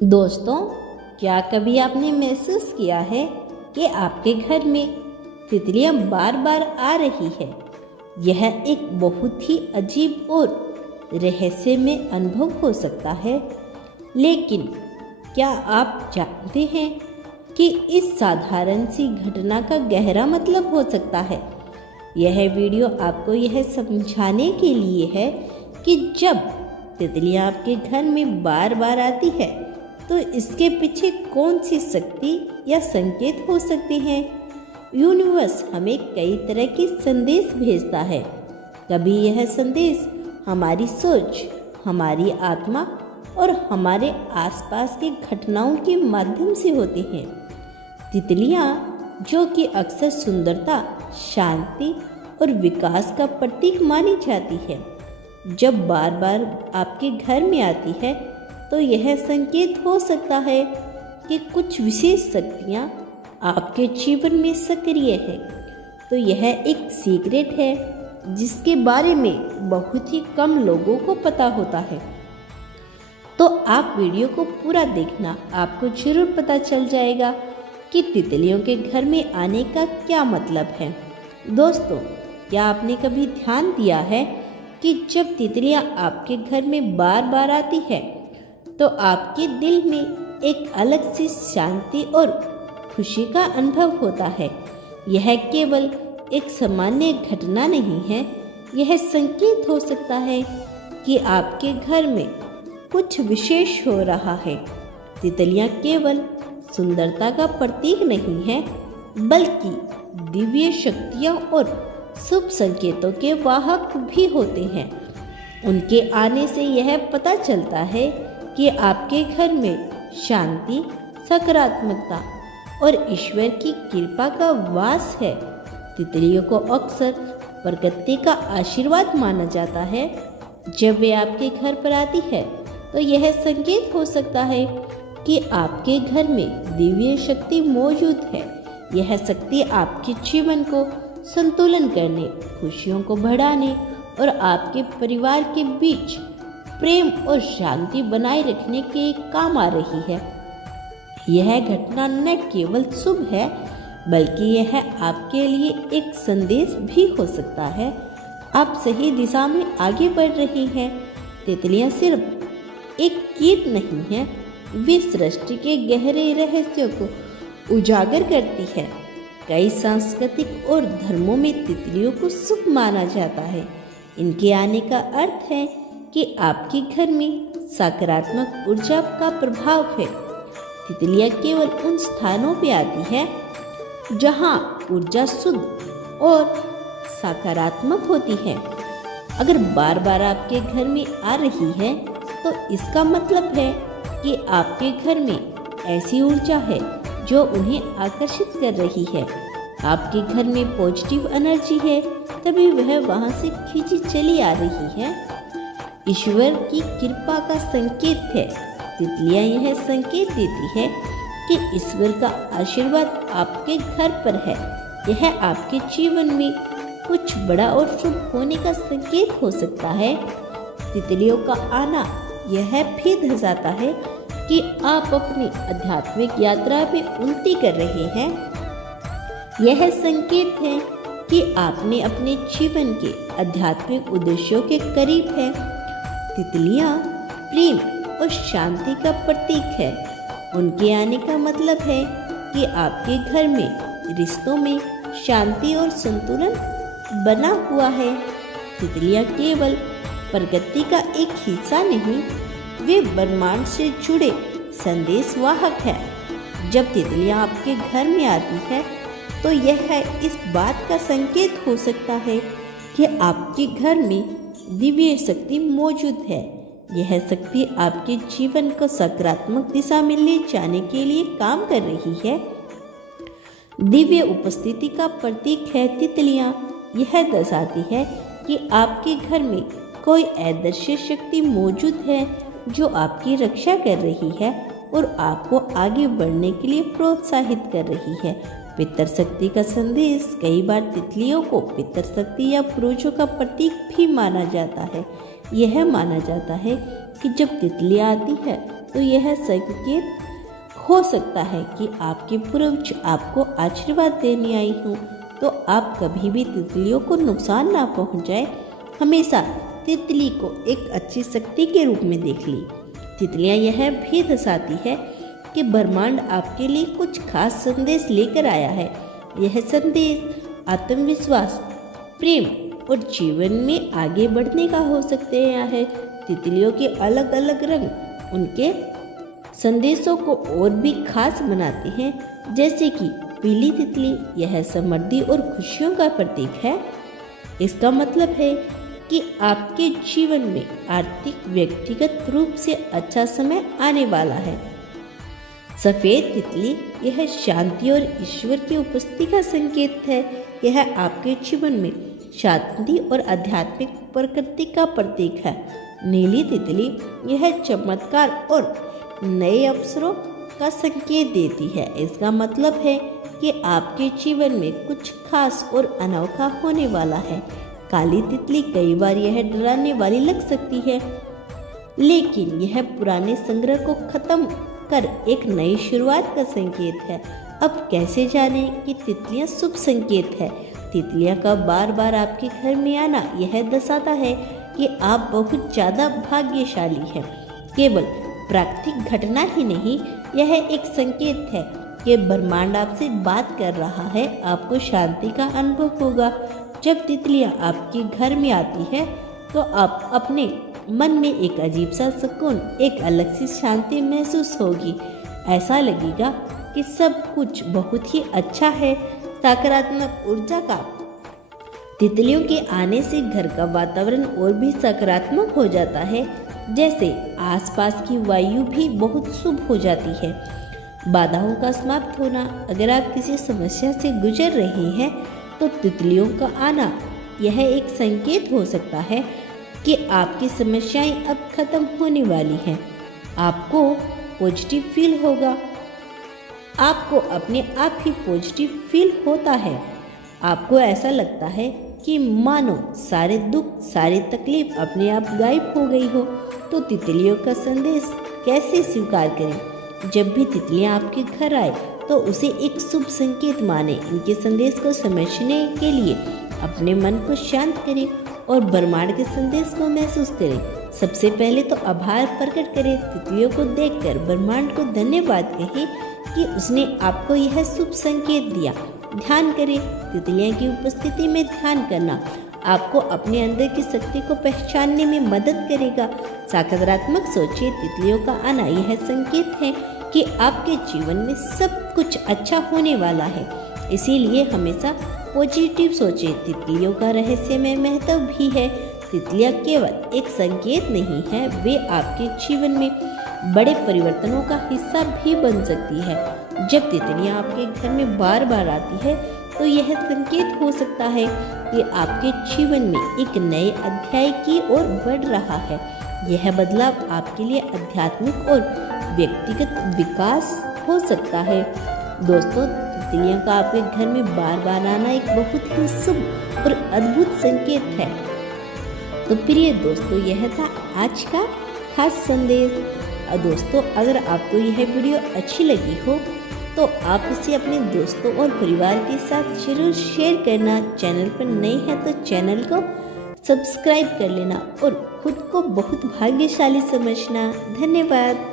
दोस्तों, क्या कभी आपने महसूस किया है कि आपके घर में तितलियां बार बार आ रही है? यह एक बहुत ही अजीब और रहस्यमय अनुभव हो सकता है। लेकिन क्या आप जानते हैं कि इस साधारण सी घटना का गहरा मतलब हो सकता है? यह वीडियो आपको यह समझाने के लिए है कि जब तितलियां आपके घर में बार बार आती है तो इसके पीछे कौन सी शक्ति या संकेत हो सकते हैं। यूनिवर्स हमें कई तरह के संदेश भेजता है। कभी यह संदेश हमारी सोच, हमारी आत्मा और हमारे आसपास की घटनाओं के माध्यम से होते हैं। तितलियां, जो कि अक्सर सुंदरता, शांति और विकास का प्रतीक मानी जाती है, जब बार बार आपके घर में आती है तो यह संकेत हो सकता है कि कुछ विशेष शक्तियाँ आपके जीवन में सक्रिय है। तो यह एक सीक्रेट है जिसके बारे में बहुत ही कम लोगों को पता होता है। तो आप वीडियो को पूरा देखना, आपको जरूर पता चल जाएगा कि तितलियों के घर में आने का क्या मतलब है। दोस्तों, क्या आपने कभी ध्यान दिया है कि जब तितलियां आपके घर में बार बार आती है तो आपके दिल में एक अलग सी शांति और खुशी का अनुभव होता है। यह केवल एक सामान्य घटना नहीं है, यह संकेत हो सकता है कि आपके घर में कुछ विशेष हो रहा है। तितलियां केवल सुंदरता का प्रतीक नहीं है, बल्कि दिव्य शक्तियां और शुभ संकेतों के वाहक भी होते हैं। उनके आने से यह पता चलता है कि आपके घर में शांति, सकारात्मकता और ईश्वर की कृपा का वास है। तितलियों को अक्सर प्रकृति का आशीर्वाद माना जाता है। जब वे आपके घर पर आती है तो यह संकेत हो सकता है कि आपके घर में दिव्य शक्ति मौजूद है। यह शक्ति आपके जीवन को संतुलन करने, खुशियों को बढ़ाने और आपके परिवार के बीच प्रेम और शांति बनाए रखने के काम आ रही है। यह घटना न केवल शुभ है, बल्कि यह आपके लिए एक संदेश भी हो सकता है। आप सही दिशा में आगे बढ़ रही हैं। तितलियां सिर्फ एक कीट नहीं है, वे सृष्टि के गहरे रहस्यों को उजागर करती है। कई सांस्कृतिक और धर्मों में तितलियों को शुभ माना जाता है। इनके आने का अर्थ है कि आपके घर में सकारात्मक ऊर्जा का प्रभाव है। तितलियां केवल उन स्थानों पर आती है जहां ऊर्जा शुद्ध और सकारात्मक होती है। अगर बार बार आपके घर में आ रही है तो इसका मतलब है कि आपके घर में ऐसी ऊर्जा है जो उन्हें आकर्षित कर रही है। आपके घर में पॉजिटिव एनर्जी है, तभी वह वहां से खींची चली आ रही है। ईश्वर की कृपा का संकेत है। तितलियां यह संकेत देती है कि ईश्वर का आशीर्वाद आपके घर पर है। यह आपके जीवन में कुछ बड़ा और शुभ होने का संकेत हो सकता है। तितलियों का आना यह भी दर्शाता है कि आप अपनी आध्यात्मिक यात्रा में उन्नति कर रहे हैं। यह संकेत है कि आपने अपने जीवन के आध्यात्मिक उद्देश्यों के करीब है। तितलियां प्रेम और शांति का प्रतीक है। उनके आने का मतलब है कि आपके घर में रिश्तों में शांति और संतुलन बना हुआ है। तितलियां केवल प्रकृति का एक हिस्सा नहीं, वे ब्रह्मांड से जुड़े संदेशवाहक है। जब तितलियां आपके घर में आती है तो यह इस बात का संकेत हो सकता है कि आपके घर में दिव्य शक्ति मौजूद है। यह शक्ति आपके जीवन को सकारात्मक दिशा में ले जाने के लिए काम कर रही है। दिव्य उपस्थिति का प्रतीक है तितलियां। यह दर्शाती है कि आपके घर में कोई अदृश्य शक्ति मौजूद है जो आपकी रक्षा कर रही है और आपको आगे बढ़ने के लिए प्रोत्साहित कर रही है। पितृशक्ति का संदेश कई बार तितलियों को पितृशक्ति या पूर्वजों का प्रतीक भी माना जाता है। यह माना जाता है कि जब तितलियां आती है तो यह संकेत हो सकता है कि आपके पूर्वज आपको आशीर्वाद देने आई हों। तो आप कभी भी तितलियों को नुकसान ना पहुंचाए। हमेशा तितली को एक अच्छी शक्ति के रूप में देख ली। तितलियां यह भी दर्शाती है कि ब्रह्मांड आपके लिए कुछ खास संदेश लेकर आया है। यह संदेश आत्मविश्वास, प्रेम और जीवन में आगे बढ़ने का हो सकते हैं। तितलियों के अलग अलग रंग उनके संदेशों को और भी खास बनाते हैं। जैसे कि पीली तितली, यह समृद्धि और खुशियों का प्रतीक है। इसका मतलब है कि आपके जीवन में आर्थिक व्यक्तिगत रूप से अच्छा समय आने वाला है। सफ़ेद तितली, यह शांति और ईश्वर की उपस्थिति का संकेत है। यह आपके जीवन में शांति और आध्यात्मिक प्रकृति का प्रतीक है। नीली तितली, यह चमत्कार और नए अवसरों का संकेत देती है। इसका मतलब है कि आपके जीवन में कुछ खास और अनोखा होने वाला है। काली तितली, कई बार यह डराने वाली लग सकती है, लेकिन यह पुराने संग्रह को खत्म कर एक नई शुरुआत का संकेत है। अब कैसे जानें कि तितलियां शुभ संकेत है? तितलियां का बार बार आपके घर में आना यह दर्शाता है कि आप बहुत ज़्यादा भाग्यशाली हैं। केवल प्राकृतिक घटना ही नहीं, यह एक संकेत है कि ब्रह्मांड आपसे बात कर रहा है। आपको शांति का अनुभव होगा। जब तितलियां आपके घर में आती है तो आप अपने मन में एक अजीब सा सुकून, एक अलग सी शांति महसूस होगी। ऐसा लगेगा कि सब कुछ बहुत ही अच्छा है। सकारात्मक ऊर्जा का तितलियों के आने से घर का वातावरण और भी सकारात्मक हो जाता है। जैसे आसपास की वायु भी बहुत शुभ हो जाती है। बाधाओं का समाप्त होना, अगर आप किसी समस्या से गुजर रहे हैं तो तितलियों का आना यह एक संकेत हो सकता है कि आपकी समस्याएं अब खत्म होने वाली हैं। आपको पॉजिटिव फील होगा। आपको अपने आप ही पॉजिटिव फील होता है। आपको ऐसा लगता है कि मानो सारे दुख, सारी तकलीफ अपने आप गायब हो गई हो। तो तितलियों का संदेश कैसे स्वीकार करें? जब भी तितलियां आपके घर आए तो उसे एक शुभ संकेत माने। इनके संदेश को समझने के लिए अपने मन को शांत करें और ब्रह्मांड के संदेश को महसूस करें। सबसे पहले तो आभार प्रकट करें। तितलियों को देखकर ब्रह्मांड को धन्यवाद कहें कि उसने आपको यह शुभ संकेत दिया। ध्यान करें। तितलियों की उपस्थिति में ध्यान करना आपको अपने अंदर की शक्ति को पहचानने में मदद करेगा। सकारात्मक सोचिए। तितलियों का आना यह संकेत है कि आपके जीवन में सब कुछ अच्छा होने वाला है। इसीलिए हमेशा पॉजिटिव सोचें। तितलियों का रहस्यमय महत्व भी है। तितलियां केवल एक संकेत नहीं है, वे आपके जीवन में बड़े परिवर्तनों का हिस्सा भी बन सकती है। जब तितलियां आपके घर में बार बार आती है तो यह संकेत हो सकता है कि आपके जीवन में एक नए अध्याय की ओर बढ़ रहा है। यह बदलाव आपके लिए आध्यात्मिक और व्यक्तिगत विकास हो सकता है। दोस्तों, तितलियों का आपके घर में बार बार आना एक बहुत ही शुभ और अद्भुत संकेत है। तो प्रिय दोस्तों, यह था आज का खास संदेश। दोस्तों, अगर आपको यह वीडियो अच्छी लगी हो तो आप इसे अपने दोस्तों और परिवार के साथ जरूर शेयर करना। चैनल पर नए हैं तो चैनल को सब्सक्राइब कर लेना और खुद को बहुत भाग्यशाली समझना। धन्यवाद।